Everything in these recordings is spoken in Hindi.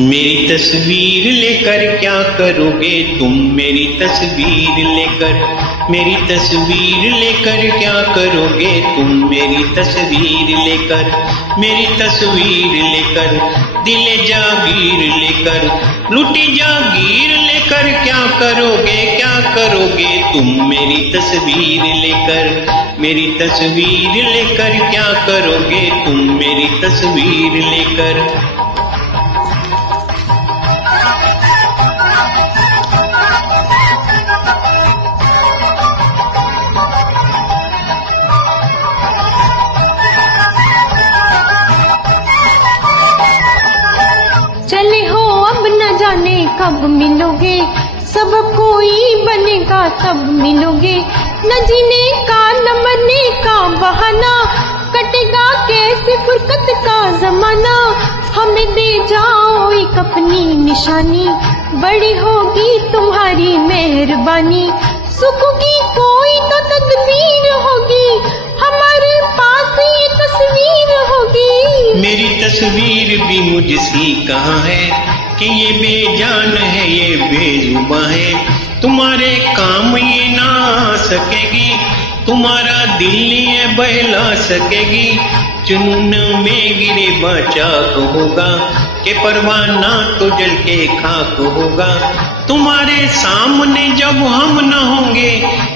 मेरी तस्वीर लेकर क्या करोगे तुम, मेरी तस्वीर लेकर, मेरी तस्वीर लेकर क्या करोगे तुम, मेरी तस्वीर लेकर, मेरी तस्वीर लेकर, दिले जागीर लेकर, लुटी जागीर लेकर क्या करोगे, क्या करोगे तुम, मेरी तस्वीर लेकर, मेरी तस्वीर लेकर क्या करोगे तुम, मेरी तस्वीर लेकर। चले हो अब न जाने कब मिलोगे, सब कोई बनेगा तब मिलोगे, न जीने का न मरने का बहाना, कटेगा कैसे फुर्सत का जमाना, हमें दे जाओ एक अपनी निशानी, बड़ी होगी तुम्हारी मेहरबानी, सुख की कोई तो तकदीर होगी, हमारे पास ये तस्वीर होगी। मेरी तस्वीर भी मुझसी कहाँ है कि ये बेजान है, ये बेजुबां है, तुम्हारे काम ये ना आ सकेगी, तुम्हारा दिल ये बहला सकेगी, जुनून में गिरे बाचाक होगा कि परवाना तो जल के खाक होगा, तुम्हारे सामने जब हम न होंगे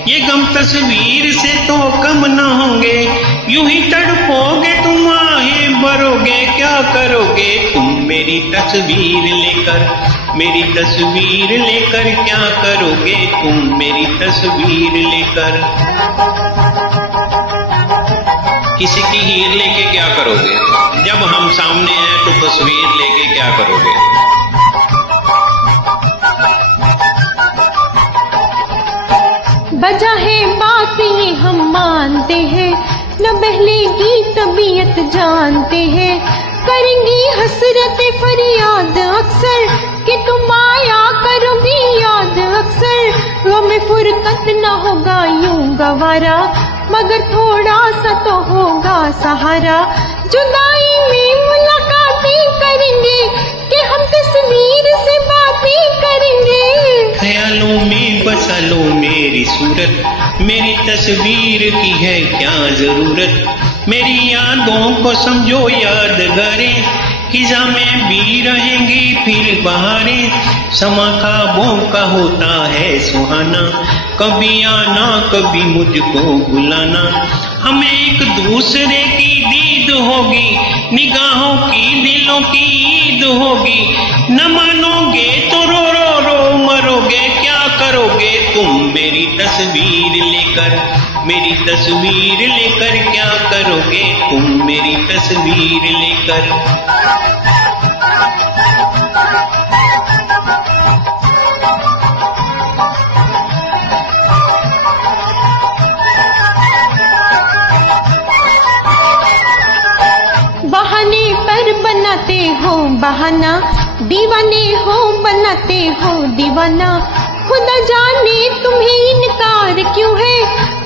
ये गम तस्वीर से तो कम न होंगे, यूं ही तड़पोगे तुम आहें भरोगे, क्या करोगे तुम, मेरी तस्वीर लेकर, मेरी तस्वीर लेकर क्या करोगे तुम, मेरी तस्वीर लेकर। किसी की हीर लेके क्या करोगे, जब हम सामने हैं तो तस्वीर लेके क्या करोगे। वजह है बात ये हम मानते हैं, न बहलेगी तबीयत जानते हैं, करेंगी हसरत फरियाद अक्सर कि तुम आया करोगी याद अक्सर, गम फुरकत न होगा यूं गवारा, मगर थोड़ा सा तो होगा सहारा, जुदाई में मुलाकातें करेंगे कि हम तस्वीर से बातें करेंगे, ख्यालों में बसा लो मेरी सूरत, मेरी तस्वीर की है क्या जरूरत, मेरी यादों को समझो यादगारें, खिजा में भी रहेंगी फिर बहारें, समा ख्वाबों का होता है सुहाना, कभी आना कभी मुझको बुलाना, हमें एक दूसरे की दीद होगी, निगाहों की दिलों की ईद होगी, न मानोगे तो रो रो रो मरोगे, क्या करोगे तुम, मेरी तस्वीर लेकर, मेरी तस्वीर लेकर क्या करोगे तुम, मेरी तस्वीर लेकर। बहाने पर बनाते हो बहाना, दीवाने हो बनाते हो दीवाना, खुदा जाने तुम्हें इनकार क्यों है,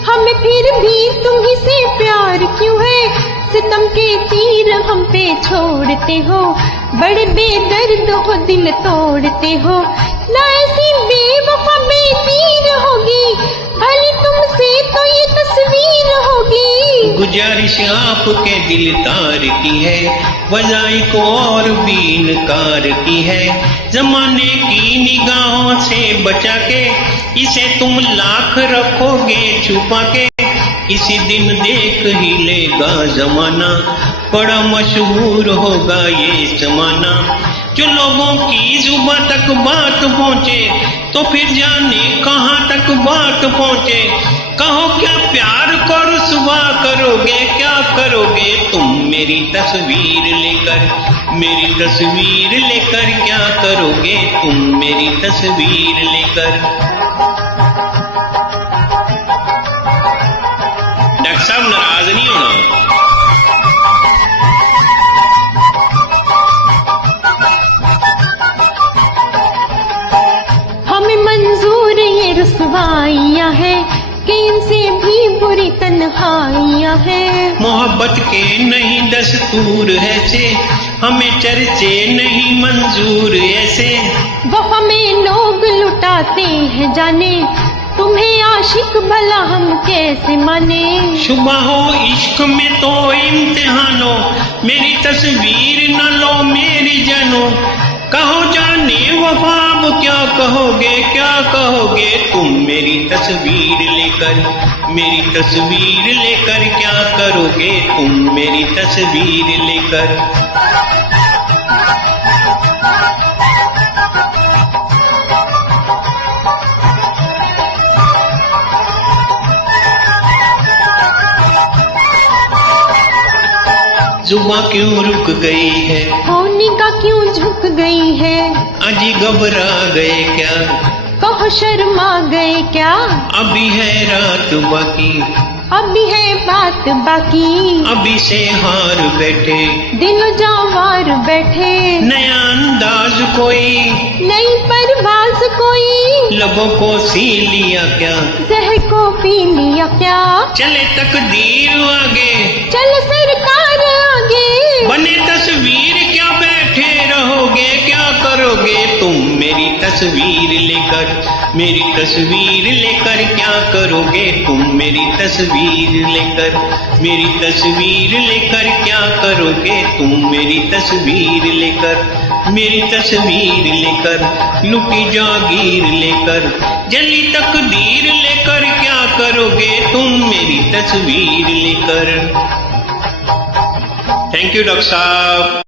हमें फिर भी तुम्ही से प्यार क्यों है, सितम के तीर हम पे छोड़ते हो, बड़े बेदर्द हो दिल तोड़ते हो, ना ऐसी बेवफा बेतीर होगी, भले तुमसे तो ये तस्वीर होगी। गुजारिश आपके दिलदार की है, वजाई को और भी इनकार की है, जमाने की निगाहों से बचा के इसे तुम लाख रखोगे छुपा के, किसी दिन देख ही लेगा जमाना, बड़ा मशहूर होगा ये जमाना, जो लोगों की जुबां तक बात पहुँचे तो फिर जाने कहाँ तक बात पहुँचे, कहो क्या प्यार को रुसवा करोगे, क्या करोगे तुम, मेरी तस्वीर लेकर, मेरी तस्वीर लेकर क्या करोगे तुम, मेरी तस्वीर लेकर। डॉक्टर साहब नाराज नहीं होना। हमें मंजूर ये रुसवाइयाँ है कि इनसे भी बुरी तन्हाइयाँ है, मोहब्बत के नहीं दस्तूर है से हमें चर्चे नहीं मंजूर ऐसे। वफा में लोग लुटाते हैं जाने, तुम्हें आशिक भला हम कैसे माने। शुबह हो इश्क में तो इम्तिहानो, मेरी तस्वीर न लो मेरी जनो। कहो जाने वफा अब क्या कहोगे तुम मेरी तस्वीर लेकर, मेरी तस्वीर लेकर क्या करोगे तुम मेरी तस्वीर लेकर। जुबां क्यों रुक गई है, होनी का क्यों झुक गई है। अजी घबरा गए क्या, कहो शर्मा गए क्या। अभी है रात बाकी, अभी है बात बाकी। अभी से हार बैठे, दिलो जावार बैठे। नया अंदाज कोई, नई परवाज कोई। लबों को सी लिया क्या, जहर को पी लिया क्या। चले तकदीर आगे, चल सरकार आगे। बने तस्वीर क्या बैठे रहोगे, क्या करोगे तुम मेरी तस्वीर लेकर, मेरी तस्वीर लेकर क्या करोगे तुम मेरी तस्वीर लेकर, मेरी तस्वीर लेकर क्या करोगे तुम मेरी तस्वीर लेकर, मेरी तस्वीर लेकर लुटी जागीर लेकर, जली तकदीर लेकर क्या करोगे तुम मेरी तस्वीर लेकर। थैंक यू डॉक्टर साहब।